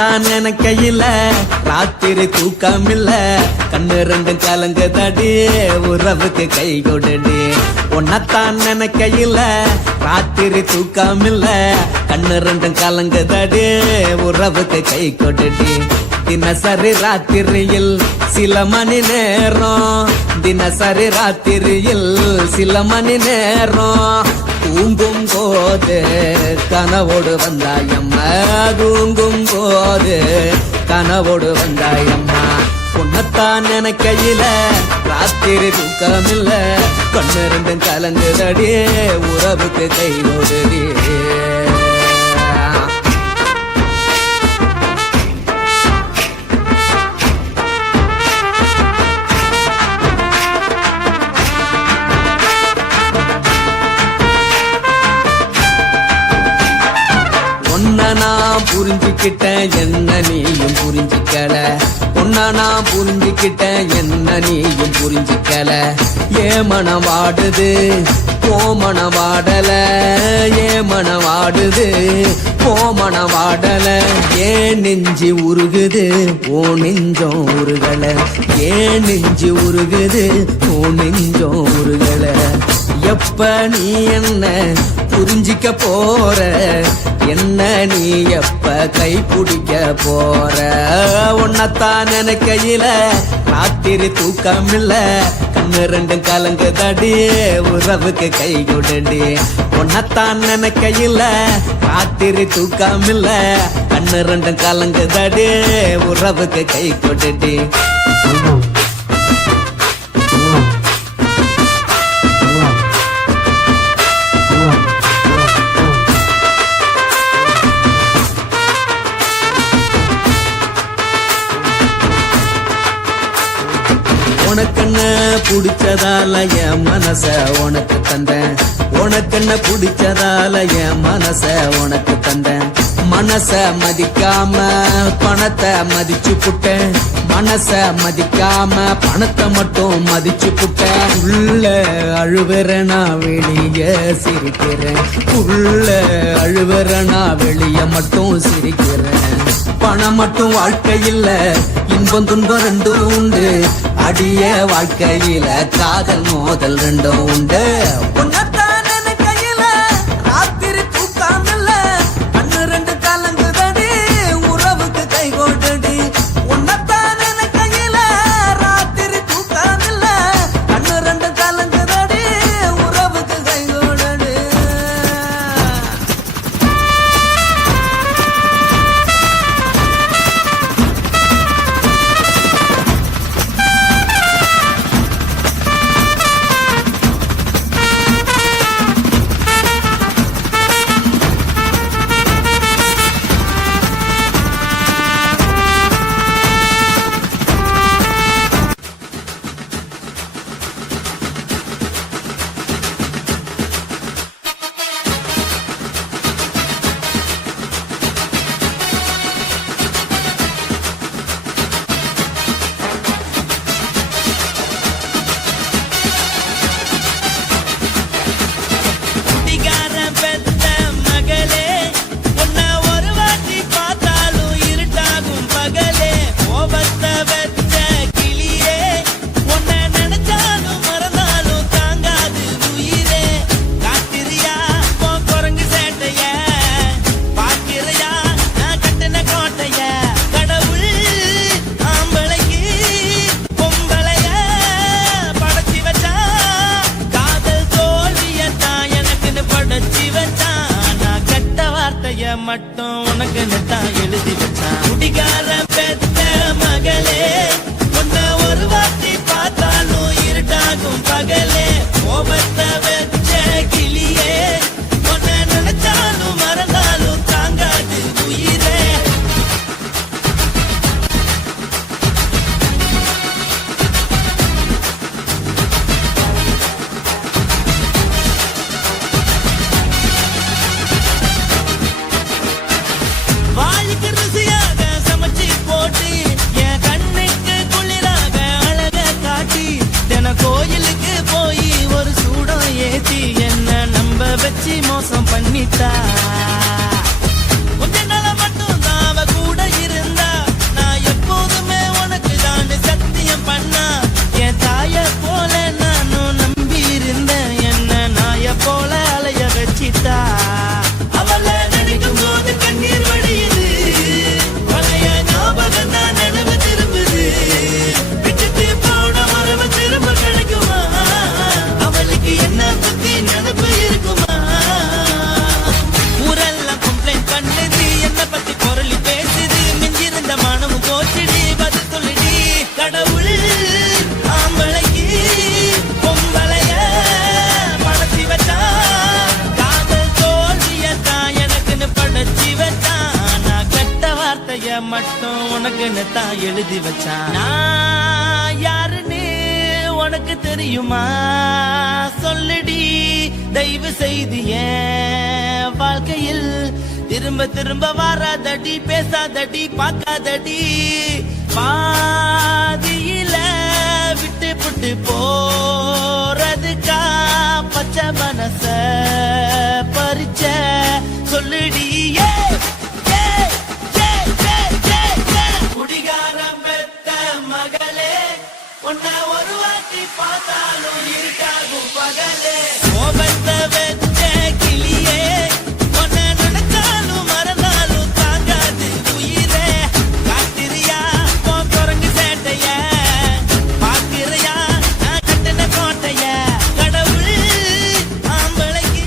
உன்னத்தான் நினைக்கையில ராத்திரி தூக்கமில்ல கண்ணு ரெண்டும் கலங்குதடி உறவுக்கு கை கொடுடி உன்னத்தான் நினைக்கையில ராத்திரி தூக்கமில்ல கண்ணு ரெண்டும் கலங்குதடி உறவுக்கு கை கொடுடி தினசரி ராத்திரியில் சில மணி நேரம் தினசரி ராத்திரியில் சில மணி நேரம் தூங்கும் போது கனவோடு வந்தாயம்மா தூங்கும் போது கனவோடு வந்தாயம்மா உன்னத்தான் நினைக்கையில ராத்திரி தூக்கமில்ல கண்ணு ரெண்டும் கலங்குதடி உறவுக்கு கை கொடுடி நான் புரிஞ்சுக்கிட்டேன் என்ன நீயும் புரிஞ்சுக்கல உன்ன நான் புரிஞ்சுக்கிட்டேன் என்ன நீயும் புரிஞ்சுக்கல ஏன் மனம் வாடுது போ மனம் வாடல ஏன் மனம் வாடுது போ மனம் வாடல ஏன் நெஞ்சு உருகுது ஓ நெஞ்சம் உருகல ஏன் நெஞ்சு உருகுது ஓ நெஞ்சம் உருகல எப்ப நீ என்ன புரிஞ்சிக்க போற என்ன நீ எப்ப கை பிடிக்க போற உன்னத்தான் நினைக்கையில ராத்திரி தூக்கமில்ல கண்ணு ரெண்டும் கலங்குதடி உறவுக்கு கை கொடுடி உன்னத்தான் நினைக்கையில ராத்திரி தூக்கமில்ல கண்ணு ரெண்டும் கலங்குதடி உறவுக்கு கை கொடுடி உனக்கென்ன பிடிச்சதால என் மனச உனக்கு தந்தேன் உனக்கென்ன பிடிச்சதால என் மனச உனக்கு தந்தேன் மனச மதிக்காம பணத்தை மதிச்சு புட்டேன் மனச மதிக்காம பணத்தை மட்டும் மதிச்சு புட்டேன் உள்ள அழுவுறனா வெளிய சிரிக்கிறேன் உள்ள அழுவுறனா வெளிய மட்டும் சிரிக்கிறேன் பணம் மட்டும் வாழ்க்கையில் இன்பம் துன்பம் ரெண்டும் உண்டு அடிய வாழ்க்கையில காதல் மோதல் ரெண்டும் உண்டு உன்னத்தான் நினைக்கையில ராத்திரி தூக்கமில்ல கண்ணு ரெண்டு கலங்குதடி உறவுக்கு கை கொடுடி உன்னத்தான் நினைக்கையில ராத்திரி தூக்கமில்ல கண்ணு ரெண்டு கலங்குதடி உறவுக்கு கை கொடுடி மட்டும் உனக்கு தான் எழுதி வச்சான் குடிகார பெத்த மகளே உன்னை ஒரு வாட்டி பார்த்தாலும் இருட்டாகும் பகலே கோபத்தை வச்ச கிளியே உன்னை நினைச்சாலும் மறந்தாலும் தாங்காது உயிரே வாய்க்கு ருசியாக சமைச்சு போட்டு என் கண்ணுக்கு குளிராக அழக காட்டி தின கோயிலுக்கு போய் ஒரு சூடம் ஏத்தி என்ன நம்ப வச்சு மோசம் பண்ணிட்டா கொஞ்ச நாள மட்டும் தான் அவ கூட இரு எனக்குன்னு தான் எழுதி வச்சான். நான் யாருன்னு உனக்கு தெரியுமா? சொல்லுடி தயவு செய்து என் வாழ்க்கையில் திரும்ப திரும்ப வராதடி, பேசாதடி, பார்க்காதடி. பாதியில விட்டு புட்டு போறதுக்கா பச்சை மனச பறிச்ச சொல்லுடி. குடிகாரம் பெத்த மகளே, உன்னை ஒரு வாட்டி பார்த்தாலும் இருக்காகும் பகலே. கோபத்தை வச்ச கிளியே, உன்னை நினைச்சாலும் மறந்தாலும் தாங்காது உயிரே. காட்டுறியா உன் குரங்கு சேட்டைய, பாக்குறியா நான் கட்டின கோட்டைய. கடவுள் ஆம்பளைக்கு